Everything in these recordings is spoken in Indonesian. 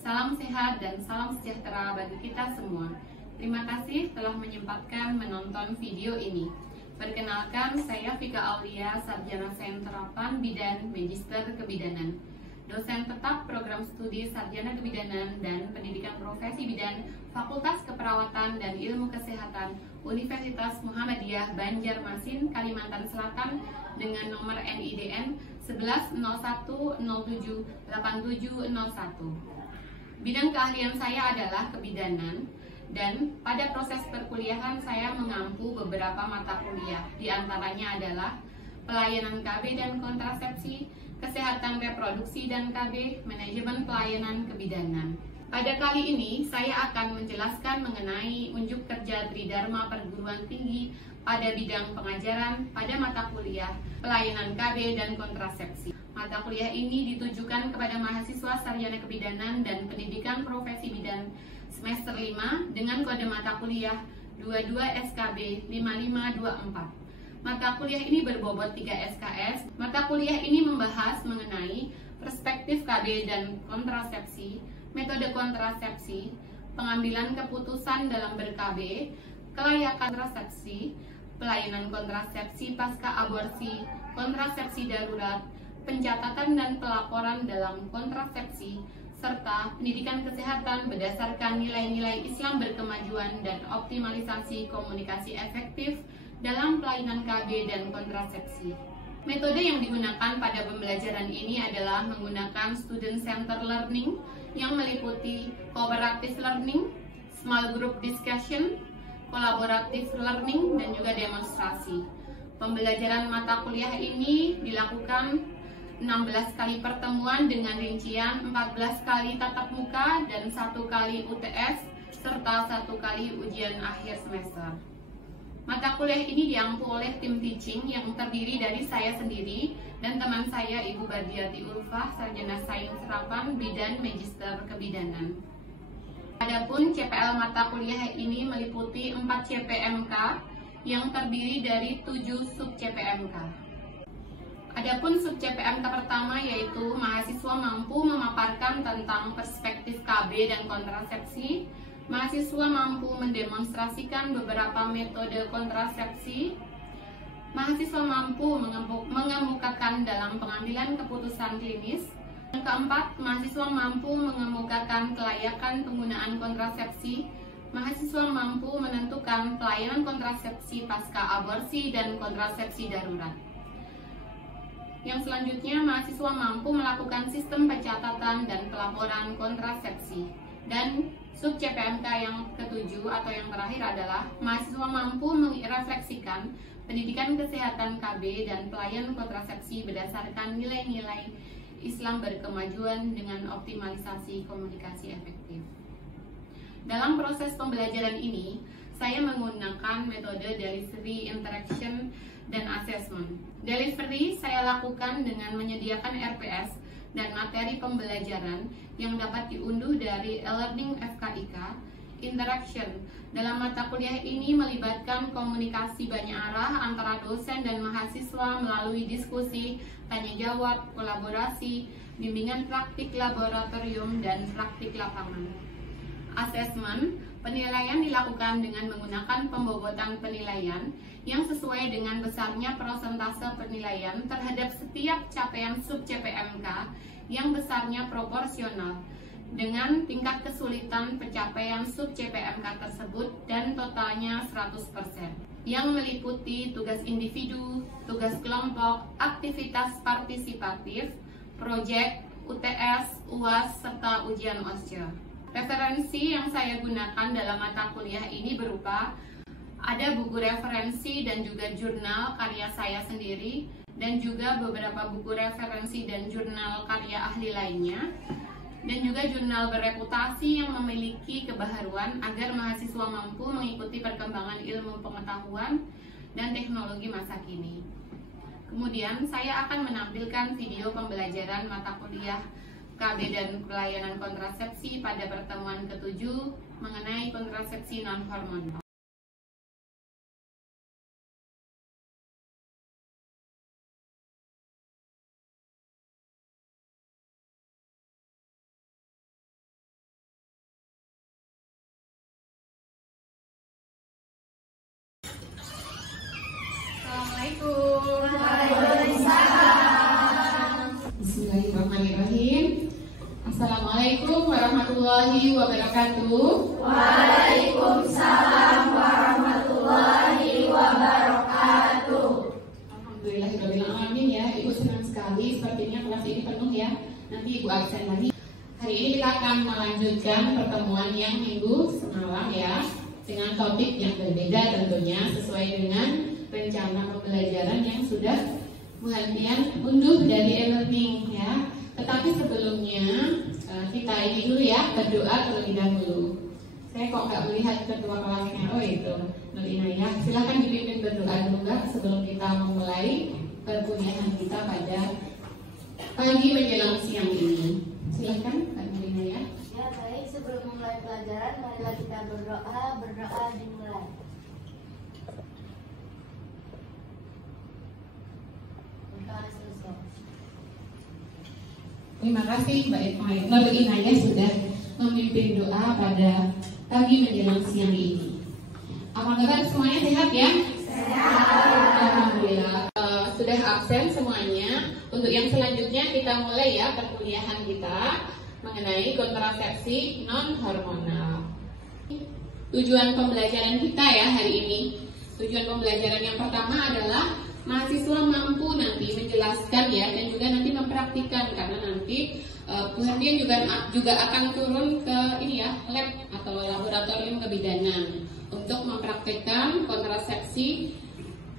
Salam sehat dan salam sejahtera bagi kita semua. Terima kasih telah menyempatkan menonton video ini. Perkenalkan, saya Vika Aulia, Sarjana Sains Terapan Bidan Magister Kebidanan, dosen tetap program studi Sarjana Kebidanan dan Pendidikan Profesi Bidan Fakultas Keperawatan dan Ilmu Kesehatan Universitas Muhammadiyah Banjarmasin, Kalimantan Selatan dengan nomor NIDN 1101078701. Bidang keahlian saya adalah kebidanan, dan pada proses perkuliahan saya mengampu beberapa mata kuliah. Di antaranya adalah pelayanan KB dan kontrasepsi, kesehatan reproduksi dan KB, manajemen pelayanan kebidanan. Pada kali ini saya akan menjelaskan mengenai unjuk kerja Tridharma Perguruan Tinggi pada bidang pengajaran pada mata kuliah pelayanan KB dan kontrasepsi. Mata kuliah ini ditujukan kepada mahasiswa sarjana kebidanan dan pendidikan profesi bidan semester 5 dengan kode mata kuliah 22 SKB 5524. Mata kuliah ini berbobot 3 SKS. Mata kuliah ini membahas mengenai perspektif KB dan kontrasepsi, metode kontrasepsi, pengambilan keputusan dalam ber-KB, kelayakan kontrasepsi, pelayanan kontrasepsi pasca aborsi, kontrasepsi darurat, pencatatan dan pelaporan dalam kontrasepsi, serta pendidikan kesehatan berdasarkan nilai-nilai Islam berkemajuan dan optimalisasi komunikasi efektif dalam pelayanan KB dan kontrasepsi. Metode yang digunakan pada pembelajaran ini adalah menggunakan student-centered learning yang meliputi cooperative learning, small group discussion, collaborative learning, dan juga demonstrasi. Pembelajaran mata kuliah ini dilakukan 16 kali pertemuan dengan rincian 14 kali tatap muka dan 1 kali UTS serta 1 kali ujian akhir semester. Mata kuliah ini diampu oleh tim teaching yang terdiri dari saya sendiri dan teman saya Ibu Bardiati Ulfah, Sarjana Sains Terapan Bidan Magister Kebidanan. Adapun CPL mata kuliah ini meliputi 4 CPMK yang terdiri dari 7 sub CPMK. Adapun sub CPMK pertama yaitu mahasiswa mampu memaparkan tentang perspektif KB dan kontrasepsi, mahasiswa mampu mendemonstrasikan beberapa metode kontrasepsi, mahasiswa mampu mengemukakan dalam pengambilan keputusan klinis. Yang keempat, mahasiswa mampu mengemukakan kelayakan penggunaan kontrasepsi, mahasiswa mampu menentukan pelayanan kontrasepsi pasca aborsi dan kontrasepsi darurat. Yang selanjutnya, mahasiswa mampu melakukan sistem pencatatan dan pelaporan kontrasepsi. Dan sub CPMK yang ketujuh atau yang terakhir adalah mahasiswa mampu merefleksikan pendidikan kesehatan KB dan pelayanan kontrasepsi berdasarkan nilai-nilai Islam berkemajuan dengan optimalisasi komunikasi efektif. Dalam proses pembelajaran ini, saya menggunakan metode delivery, interaction, dan assessment. Delivery saya lakukan dengan menyediakan RPS dan materi pembelajaran yang dapat diunduh dari e-learning FKIK. Interaction dalam mata kuliah ini melibatkan komunikasi banyak arah antara dosen dan mahasiswa melalui diskusi, tanya jawab, kolaborasi, bimbingan praktik laboratorium, dan praktik lapangan. Assessment, penilaian dilakukan dengan menggunakan pembobotan penilaian yang sesuai dengan besarnya persentase penilaian terhadap setiap capaian sub CPMK yang besarnya proporsional dengan tingkat kesulitan pencapaian sub CPMK tersebut dan totalnya 100%, yang meliputi tugas individu, tugas kelompok, aktivitas partisipatif, proyek, UTS, UAS, serta ujian OSCE. Referensi yang saya gunakan dalam mata kuliah ini berupa ada buku referensi dan juga jurnal karya saya sendiri, dan juga beberapa buku referensi dan jurnal karya ahli lainnya, dan juga jurnal bereputasi yang memiliki kebaharuan agar mahasiswa mampu mengikuti perkembangan ilmu pengetahuan dan teknologi masa kini. Kemudian saya akan menampilkan video pembelajaran mata kuliah KB dan pelayanan kontrasepsi pada pertemuan ke-7 mengenai kontrasepsi non-hormonal. Assalamualaikum. Waalaikumsalam. Bismillahirrahmanirrahim. Assalamualaikum warahmatullahi wabarakatuh. Waalaikumsalam warahmatullahi wabarakatuh. Alhamdulillahirrahmanirrahim ya, Ibu senang sekali sepertinya kelas ini penuh ya. Nanti Ibu absen lagi. Hari ini kita akan melanjutkan pertemuan yang minggu semalam ya, dengan topik yang berbeda tentunya sesuai dengan rencana pembelajaran yang sudah Bu Hantian unduh dari e-learning ya. Tetapi sebelumnya kita ini dulu ya, berdoa terlebih dahulu. Saya kok nggak melihat ketua kelasnya. Oh itu, Nur Inayah. Silahkan dipimpin berdoa dulu Kak, sebelum kita memulai perkuliahan kita pada pagi menjelang siang ini. Silahkan Kak Nur Inayah. Ya baik, sebelum memulai pelajaran, marilah kita berdoa dimulai. Terima kasih Mbak Nur Inayah sudah memimpin doa pada pagi menjelang siang ini. Apa kabar semuanya, sehat ya? Sehat. Alhamdulillah. Sudah absen semuanya. Untuk yang selanjutnya kita mulai ya perkuliahan kita mengenai kontrasepsi non hormonal. Tujuan pembelajaran kita ya hari ini. Tujuan pembelajaran yang pertama adalah mahasiswa mampu nanti menjelaskan ya, dan juga nanti mempraktikkan, karena nanti Bu Hantian juga akan turun ke ini ya, lab atau laboratorium kebidanan untuk mempraktikkan kontrasepsi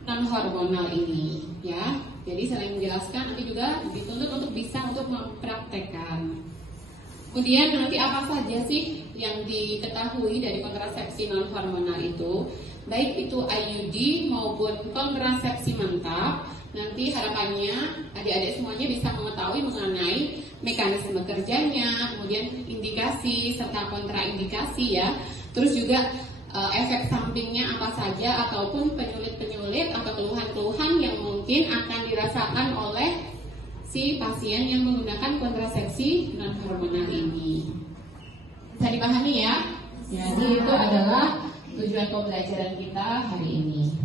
non hormonal ini ya. Jadi selain menjelaskan, nanti juga dituntut untuk bisa untuk mempraktekkan. Kemudian nanti apa saja sih yang diketahui dari kontrasepsi non hormonal itu? Baik itu IUD maupun kontrasepsi mantap. Nanti harapannya adik-adik semuanya bisa mengetahui mengenai mekanisme kerjanya, kemudian indikasi serta kontraindikasi ya. Terus juga efek sampingnya apa saja, ataupun penyulit-penyulit atau keluhan-keluhan yang mungkin akan dirasakan oleh si pasien yang menggunakan kontrasepsi non hormonal ini. Bisa dipahami ya? Jadi itu adalah tujuan pembelajaran kita hari ini.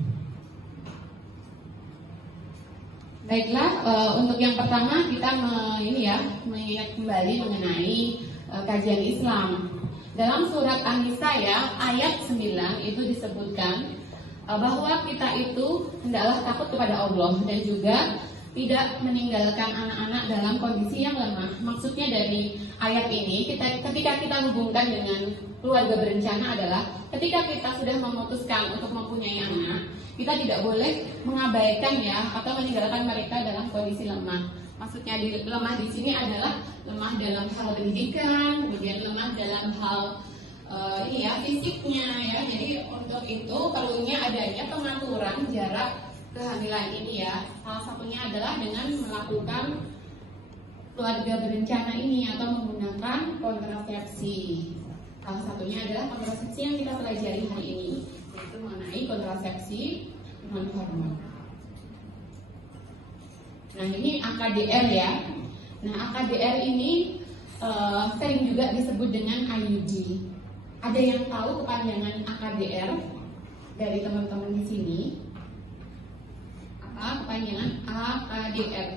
Baiklah, untuk yang pertama kita mengingat kembali mengenai kajian Islam. Dalam surat An-Nisa ya, ayat 9 itu disebutkan bahwa kita itu hendaklah takut kepada Allah dan juga tidak meninggalkan anak-anak dalam kondisi yang lemah. Maksudnya dari ayat ini, ketika kita hubungkan dengan keluarga berencana adalah ketika kita sudah memutuskan untuk mempunyai anak, kita tidak boleh mengabaikan ya atau meninggalkan mereka dalam kondisi lemah. Maksudnya lemah di sini adalah lemah dalam hal pendidikan, kemudian lemah dalam hal fisiknya ya. Jadi untuk itu perlunya adanya pengaturan jarak kehamilan ini ya. Salah satunya adalah dengan melakukan keluarga berencana ini atau menggunakan kontrasepsi. Salah satunya adalah kontrasepsi yang kita pelajari hari ini, yaitu mengenai kontrasepsi non hormonal. Nah ini AKDR ya. Nah AKDR ini sering juga disebut dengan IUD. Ada yang tahu kepanjangan AKDR dari teman-teman di sini? Apa kepanjangan AKDR?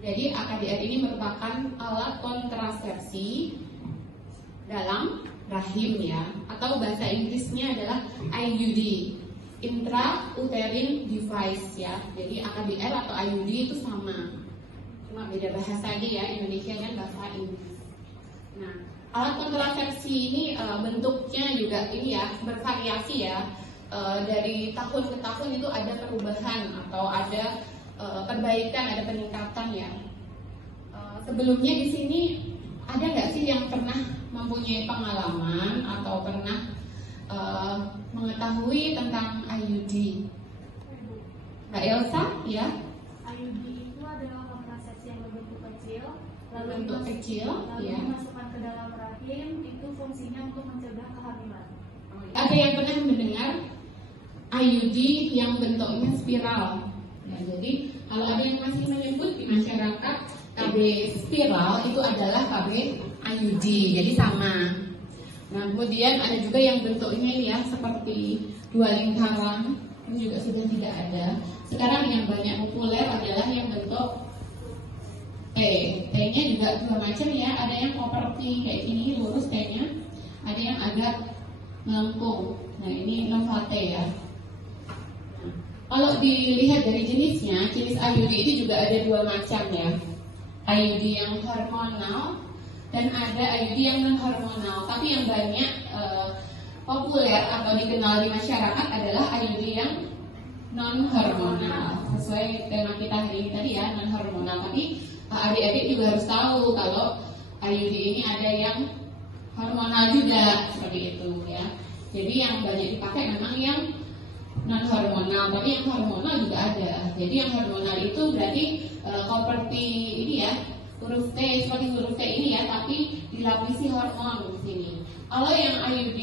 Jadi AKDR ini merupakan alat kontrasepsi dalam rahim ya, atau bahasa Inggrisnya adalah IUD, intrauterine device ya. Jadi AKDR atau IUD itu sama, cuma beda bahasa aja ya, Indonesia kan bahasa Inggris. Nah, alat kontrasepsi ini bentuknya juga ini ya bervariasi ya. Dari tahun ke tahun itu ada perubahan atau ada perbaikan, ada peningkatan ya. Sebelumnya di sini ada nggak sih yang pernah mempunyai pengalaman atau pernah mengetahui tentang IUD? Mbak Elsa, ya? IUD itu adalah kontrasepsi yang berbentuk kecil, lalu ya. dimasukkan ke dalam rahim. Itu fungsinya untuk mencegah kehamilan. Ada yang pernah mendengar IUD yang bentuknya spiral? Nah, jadi kalau ada yang masih menyebut di masyarakat KB spiral, itu adalah KB IUD, jadi sama. Nah, kemudian ada juga yang bentuknya ini ya, seperti dua lingkaran, ini juga sudah tidak ada. Sekarang yang banyak populer adalah yang bentuk T. T-nya juga dua macam ya, ada yang seperti kayak gini, lurus T-nya, ada yang agak melengkung. Nah, ini nova T ya. Nah, kalau dilihat dari jenisnya, jenis IUD itu juga ada dua macam ya. IUD yang hormonal dan ada IUD yang non hormonal. Tapi yang banyak populer atau dikenal di masyarakat adalah IUD yang non hormonal. Sesuai tema kita hari ini tadi ya, non hormonal. Tapi adik-adik juga harus tahu kalau IUD ini ada yang hormonal juga, seperti itu ya. Jadi yang banyak dipakai memang yang non hormonal, tapi yang hormonal juga ada. Jadi yang hormonal itu berarti seperti ini ya, huruf T, seperti huruf T ini ya, tapi dilapisi hormon di sini. Kalau yang IUD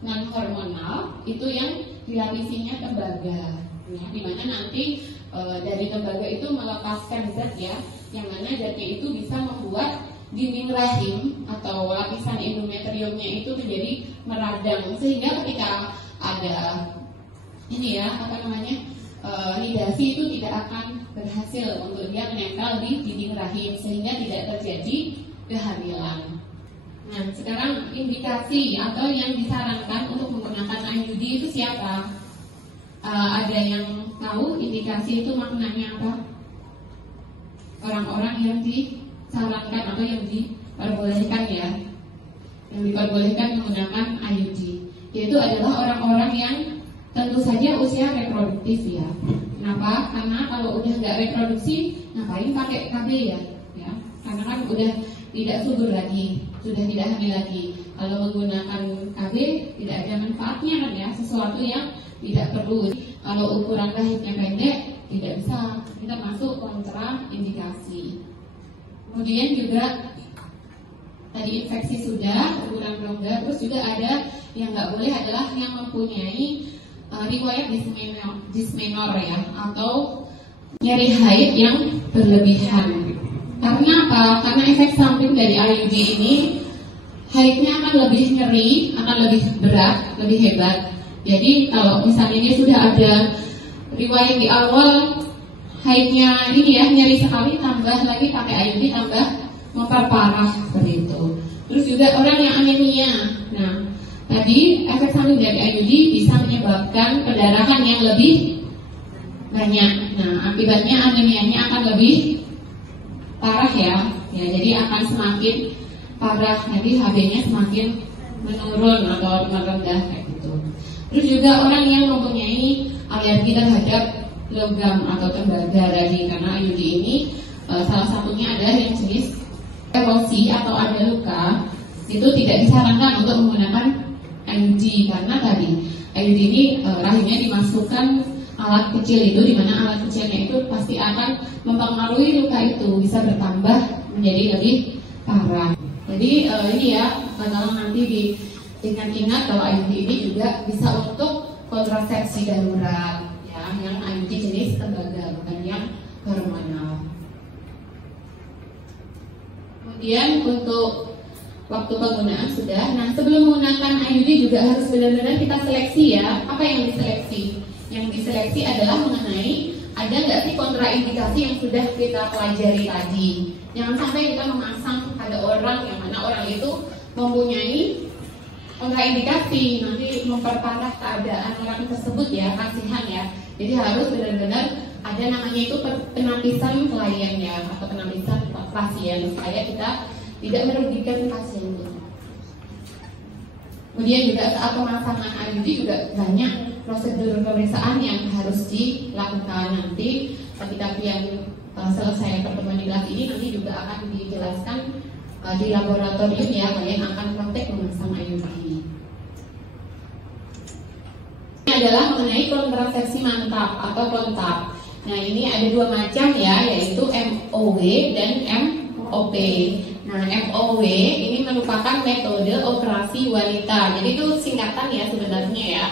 non hormonal itu yang dilapisinya tembaga, ya, dimana nanti dari tembaga itu melepaskan zat ya, yang mana zatnya itu bisa membuat dinding rahim atau lapisan endometriumnya itu menjadi meradang, sehingga ketika ada ini ya, apa namanya, nidasi itu tidak akan berhasil untuk dia menempel di dinding rahim, sehingga tidak terjadi kehamilan. Nah, sekarang indikasi atau yang disarankan untuk menggunakan IUD itu siapa? Ada yang tahu indikasi itu maknanya apa? Orang-orang yang disarankan atau yang diperbolehkan ya, yang diperbolehkan menggunakan IUD, yaitu adalah orang-orang yang tentu saja usia reproduktif ya. Kenapa? Karena kalau udah nggak reproduksi, ngapain pakai KB ya? Karena kan udah tidak subur lagi, sudah tidak hamil lagi. Kalau menggunakan KB tidak ada manfaatnya kan ya, sesuatu yang tidak perlu. Kalau ukuran rahimnya pendek, tidak bisa, kita masuk kontra indikasi. Kemudian juga tadi infeksi sudah, ukuran rongga, terus juga ada yang nggak boleh adalah yang mempunyai riwayat dysmenor ya, atau nyeri haid yang berlebihan. Karena apa? Karena efek samping dari IUD ini, haidnya akan lebih nyeri, akan lebih berat, lebih hebat. Jadi kalau misalnya dia sudah ada riwayat di awal haidnya ini ya, nyeri sekali, tambah lagi pakai IUD, tambah memperparah seperti itu. Terus juga orang yang anemia. Nah, tadi efek samping dari IUD bisa menyebabkan pendarahan yang lebih banyak. Nah, akibatnya anemianya akan lebih parah ya. Jadi akan semakin parah, nanti HB-nya semakin menurun atau merendah kayak gitu. Terus juga orang yang mempunyai alergi terhadap logam atau tembaga tadi, karena IUD ini salah satunya adalah yang jenis erosi atau ada luka, itu tidak disarankan untuk menggunakan IUD, karena tadi IUD ini rahimnya dimasukkan alat kecil itu, dimana alat kecilnya itu pasti akan mempengaruhi luka itu, bisa bertambah menjadi lebih parah. Jadi ini ya, kalau nanti diingat-ingat kalau IUD ini juga bisa untuk kontrasepsi darurat ya, yang IUD jenis tembaga, bukan yang hormonal. Kemudian untuk waktu penggunaan sudah. Nah, sebelum menggunakan IUD juga harus benar-benar kita seleksi ya. Apa yang diseleksi? Yang diseleksi adalah mengenai ada nggak sih kontraindikasi yang sudah kita pelajari tadi. Jangan sampai kita memasang pada orang yang mana orang itu mempunyai kontraindikasi, nanti memperparah keadaan orang tersebut ya, kasihan ya. Jadi harus benar-benar ada namanya itu penapisan klien ya, atau penapisan pasien, supaya kita tidak merugikan pasien itu. Kemudian juga saat pemasangan IUD juga banyak prosedur pemeriksaan yang harus dilakukan. Nanti ketika kalian selesai pertemuan di kelas ini, nanti juga akan dijelaskan di laboratorium ya, kalian akan praktek memasang IUD. Ini adalah mengenai kontrasepsi mantap atau kontak. Nah, ini ada dua macam ya, yaitu MOW dan MOP. Nah, MOW ini merupakan metode operasi wanita. Jadi itu singkatan ya sebenarnya ya.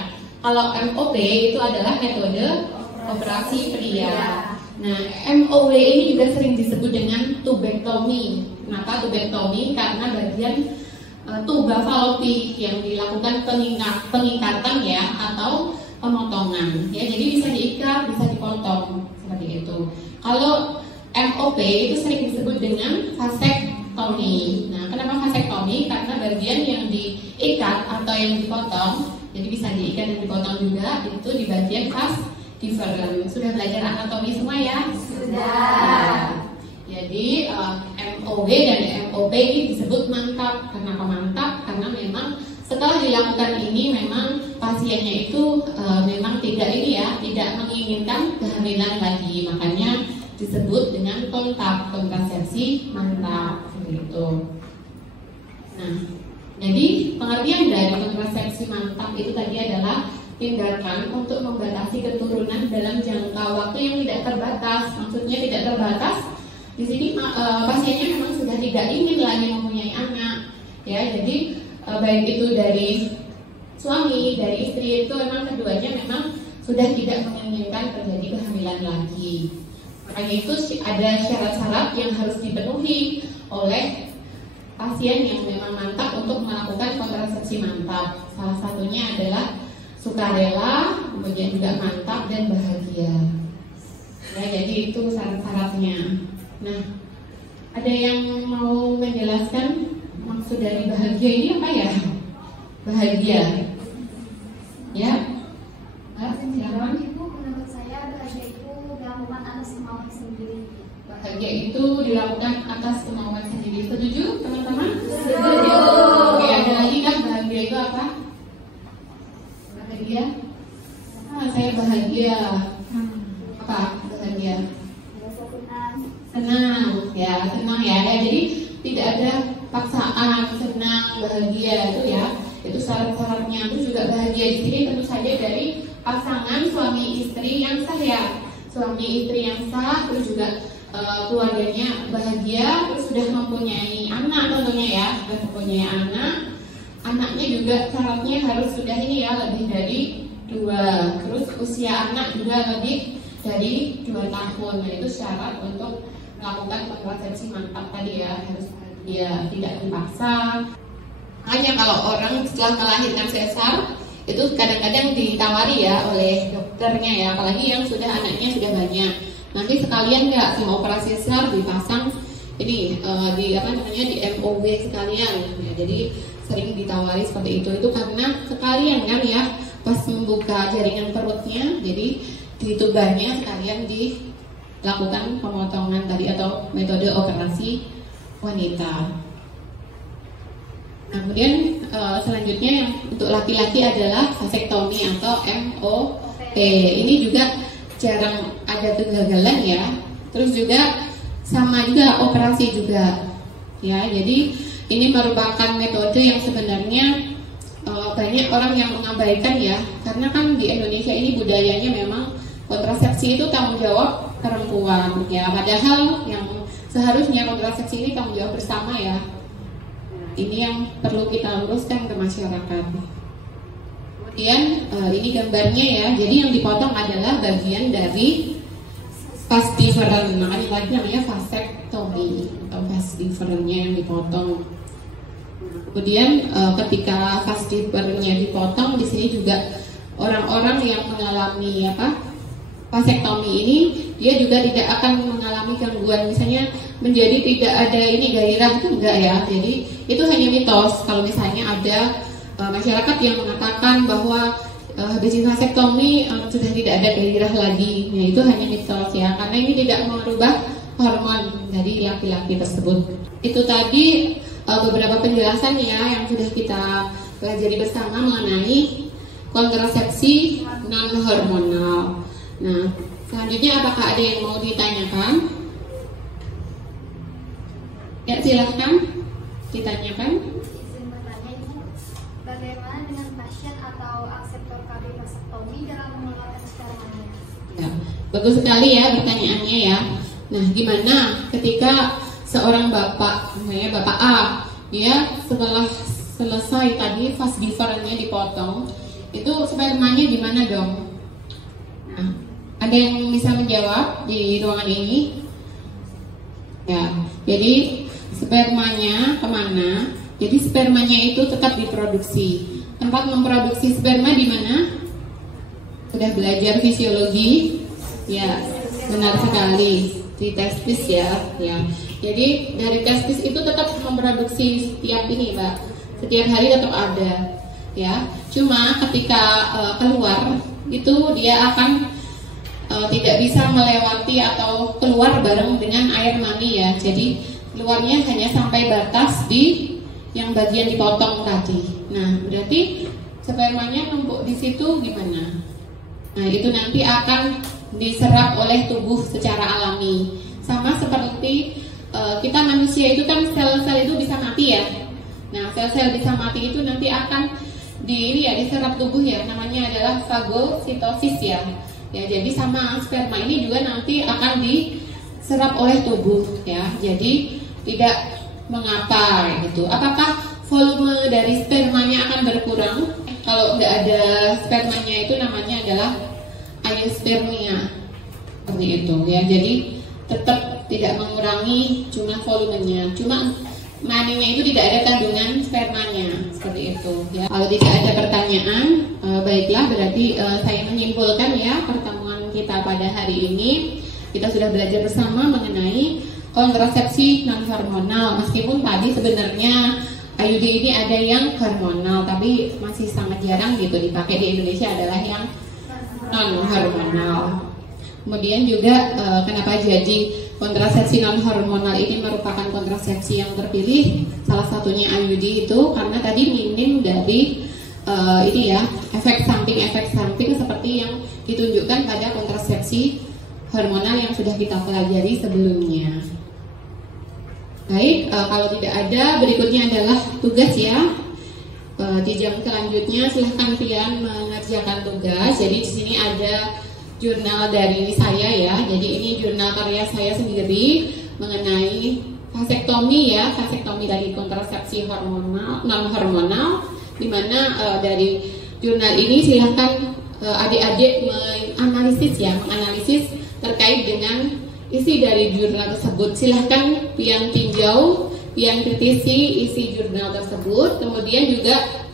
Kalau MOP itu adalah metode operasi pria. Nah, MOW ini juga sering disebut dengan tubektomi. Kenapa tubektomi? Karena bagian tuba falopik yang dilakukan pengikatan ya atau pemotongan. Ya, jadi bisa diikat, bisa dipotong seperti itu. Kalau MOP itu sering disebut dengan vasektomi. Nah, kenapa vasektomi? Karena bagian yang diikat atau yang dipotong, jadi bisa diikat dan dipotong juga, itu di bagian vas deferens. Sudah belajar anatomi semua ya? Sudah. Jadi MOW dan MOP ini disebut mantap. Kenapa mantap? Karena memang setelah dilakukan ini memang pasiennya itu memang tidak menginginkan kehamilan lagi. Makanya disebut dengan kontrasepsi mantap seperti itu. Nah, jadi pengertian dari kontrasepsi mantap itu tadi adalah tindakan untuk membatasi keturunan dalam jangka waktu yang tidak terbatas. Maksudnya tidak terbatas. Di sini pasiennya memang sudah tidak ingin lagi mempunyai anak, ya. Jadi baik itu dari suami, dari istri itu memang keduanya memang sudah tidak menginginkan terjadi kehamilan lagi. Makanya itu ada syarat-syarat yang harus dipenuhi oleh pasien yang memang mantap untuk melakukan kontrasepsi mantap. Salah satunya adalah sukarela, kemudian juga mantap dan bahagia. Ya, jadi itu syarat-syaratnya. Nah, ada yang mau menjelaskan maksud dari bahagia ini apa ya? Bahagia, ya? Silakan. Ibu, menurut saya bahagia itu dilakukan atas kemauan sendiri. Bahagia itu dilakukan atas kemauan sendiri. Setuju, teman-teman? Setuju. Oke, ada lagi kan bahagia itu apa? Bahagia? Saya bahagia. Apa bahagia? Senang ya. Jadi tidak ada paksaan, senang, bahagia itu ya. Itu syarat-syaratnya. Itu juga bahagia di sini tentu saja dari pasangan suami istri yang sah ya. Suami istri yang sah, terus juga keluarganya bahagia, terus sudah mempunyai anak tentunya ya. Sudah mempunyai anak. Anaknya juga syaratnya harus sudah ini ya, lebih dari 2. Terus usia anak juga lebih dari 2 tahun. Nah, itu syarat untuk melakukan kontrasepsi mantap tadi ya, harus dia tidak dipaksa. Hanya kalau orang setelah melahirkan sesar itu kadang-kadang ditawari ya oleh dokternya ya, apalagi yang sudah anaknya sudah banyak. Nanti sekalian nggak mau operasi sesar dipasang ini di MOW sekalian. Ya, jadi sering ditawari seperti itu. Itu karena sekalian kan ya pas membuka jaringan perutnya, jadi di tubanya sekalian dilakukan pemotongan tadi atau metode operasi wanita. Nah, kemudian selanjutnya yang untuk laki-laki adalah vasektomi atau MOP. Ini juga jarang ada kegagalan ya. Terus juga sama juga operasi juga. Ya, jadi ini merupakan metode yang sebenarnya banyak orang yang mengabaikan ya. Karena kan di Indonesia ini budayanya memang kontrasepsi itu tanggung jawab perempuan ya, padahal yang seharusnya kontrasepsi ini tanggung jawab bersama ya. Ini yang perlu kita luruskan ke masyarakat. Kemudian ini gambarnya ya, jadi yang dipotong adalah bagian dari vas deferens, makanya lagi namanya vasektomi atau vas deferensnya yang dipotong. Kemudian ketika vas deferensnya dipotong, di sini juga orang-orang yang mengalami vasektomi ini dia juga tidak akan mengalami gangguan, misalnya menjadi tidak ada ini gairah, itu enggak ya. Jadi itu hanya mitos. Kalau misalnya ada masyarakat yang mengatakan bahwa habis vasektomi sudah tidak ada gairah lagi, ya itu hanya mitos ya, karena ini tidak merubah hormon dari laki-laki tersebut. Itu tadi beberapa penjelasan ya yang sudah kita pelajari bersama mengenai kontrasepsi non hormonal. Nah, selanjutnya apakah ada yang mau ditanyakan? Ya, silahkan ditanyakan. Izin bertanya, Ibu, bagaimana dengan pasien atau akseptor KB vasektomi dalam mengelola spermanya? Ya, bagus sekali ya pertanyaannya ya. Nah, gimana ketika seorang bapak, namanya Bapak A, dia setelah selesai tadi vas deferennya dipotong, itu spermanya gimana dong? Nah, ada yang bisa menjawab di ruangan ini? Ya, jadi spermanya kemana? Jadi spermanya itu tetap diproduksi. Tempat memproduksi sperma di mana? Sudah belajar fisiologi? Ya, benar sekali. Di testis ya. Jadi dari testis itu tetap memproduksi setiap ini, Mbak. Setiap hari tetap ada. Ya, cuma ketika keluar itu dia akan tidak bisa melewati atau keluar bareng dengan air mani ya. Jadi keluarnya hanya sampai batas di yang bagian dipotong tadi. Nah, berarti spermanya numpuk di situ gimana? Nah, itu nanti akan diserap oleh tubuh secara alami. Sama seperti kita manusia itu kan sel-sel itu bisa mati ya. Nah, sel-sel bisa mati itu nanti akan diserap tubuh ya. Namanya adalah fagositosis ya. Ya, jadi sama sperma ini juga nanti akan diserap oleh tubuh ya. Jadi tidak mengapa gitu. Apakah volume dari spermanya akan berkurang? Kalau nggak ada spermanya itu namanya adalah aeospermia seperti itu ya. Jadi tetap tidak mengurangi jumlah volumenya, cuma maninya itu tidak ada kandungan spermanya seperti itu ya. Kalau tidak ada pertanyaan, baiklah berarti saya menyimpulkan ya pertemuan kita pada hari ini kita sudah belajar bersama mengenai kontrasepsi non hormonal. Meskipun tadi sebenarnya IUD ini ada yang hormonal, tapi masih sangat jarang gitu dipakai di Indonesia adalah yang non hormonal. Kemudian juga kenapa jadi kontrasepsi non hormonal ini merupakan kontrasepsi yang terpilih? Salah satunya IUD itu karena tadi minim dari ini ya efek samping seperti yang ditunjukkan pada kontrasepsi hormonal yang sudah kita pelajari sebelumnya. Baik, kalau tidak ada, berikutnya adalah tugas ya. Di jam selanjutnya silahkan kalian mengerjakan tugas. Jadi di sini ada jurnal dari saya ya. Jadi ini jurnal karya saya sendiri mengenai vasektomi ya, vasektomi dari kontrasepsi hormonal non hormonal. Dimana dari jurnal ini silahkan adik-adik menganalisis terkait dengan isi dari jurnal tersebut. Silahkan pian tinjau, pian kritisi isi jurnal tersebut. Kemudian juga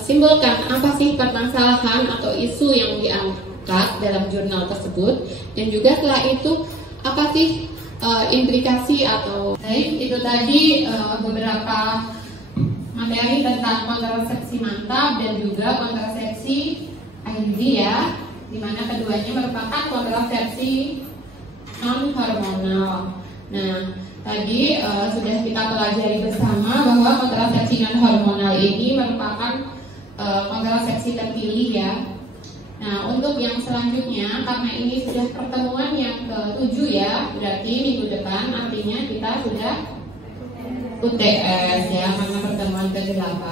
simpulkan apa sih permasalahan atau isu yang diangkat dalam jurnal tersebut. Dan juga setelah itu apa sih implikasi atau itu tadi beberapa materi tentang kontrasepsi mantap dan juga kontrasepsi IUD ya, dimana keduanya merupakan kontrasepsi non hormonal. Nah, tadi sudah kita pelajari bersama bahwa kontrasepsi non hormonal ini merupakan kontrasepsi terpilih ya. Nah, untuk yang selanjutnya karena ini sudah pertemuan yang ke-7 ya, berarti minggu depan artinya kita sudah UTS ya, karena pertemuan ke-8.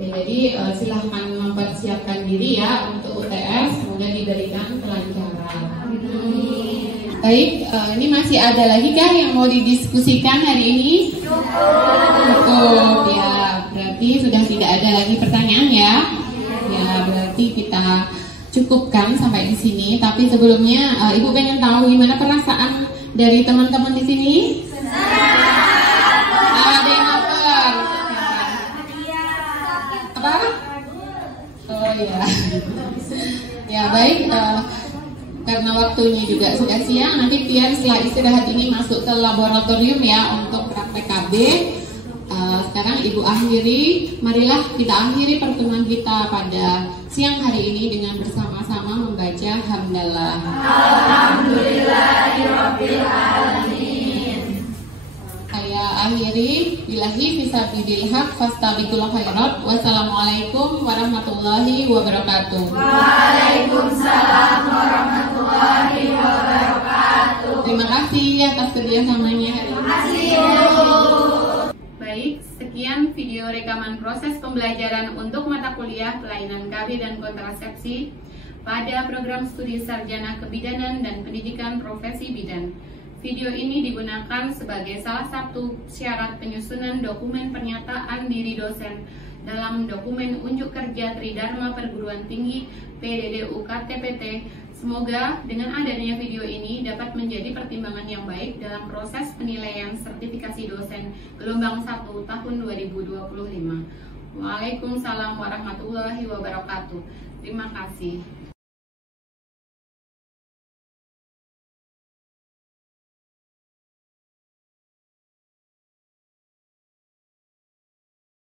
Ya, jadi silahkan mempersiapkan diri ya untuk UTS, semoga diberikan kelancaran. Baik, ini masih ada lagi kah yang mau didiskusikan hari ini? Cukup ya, berarti sudah tidak ada lagi pertanyaan ya. Ya, berarti kita cukupkan sampai di sini. Tapi sebelumnya, Ibu pengen tahu gimana perasaan dari teman-teman di sini? Ada yang lapar? Apa? Oh iya. Ya baik. Karena waktunya juga sudah siang, nanti Pian setelah istirahat ini masuk ke laboratorium ya untuk praktek KB. Sekarang Ibu akhiri, marilah kita akhiri pertemuan kita pada siang hari ini dengan bersama-sama membaca hamdalah. Alhamdulillahirabbil alamin. Saya akhiri. akhiri. Billahi fisabilil haq fastabiqul khairat. Wassalamualaikum warahmatullahi wabarakatuh. Waalaikumsalam warahmatullahi wabarakatuh. Terima kasih atas kerjasamanya hari ini. Baik, sekian video rekaman proses pembelajaran untuk mata kuliah pelayanan KB dan kontrasepsi pada program studi sarjana kebidanan dan pendidikan profesi bidan. Video ini digunakan sebagai salah satu syarat penyusunan dokumen pernyataan diri dosen dalam dokumen unjuk kerja Tridharma Perguruan Tinggi PDD UKT-PT. Semoga dengan adanya video ini dapat menjadi pertimbangan yang baik dalam proses penilaian sertifikasi dosen gelombang 1 tahun 2025. Waalaikumsalam warahmatullahi wabarakatuh. Terima kasih.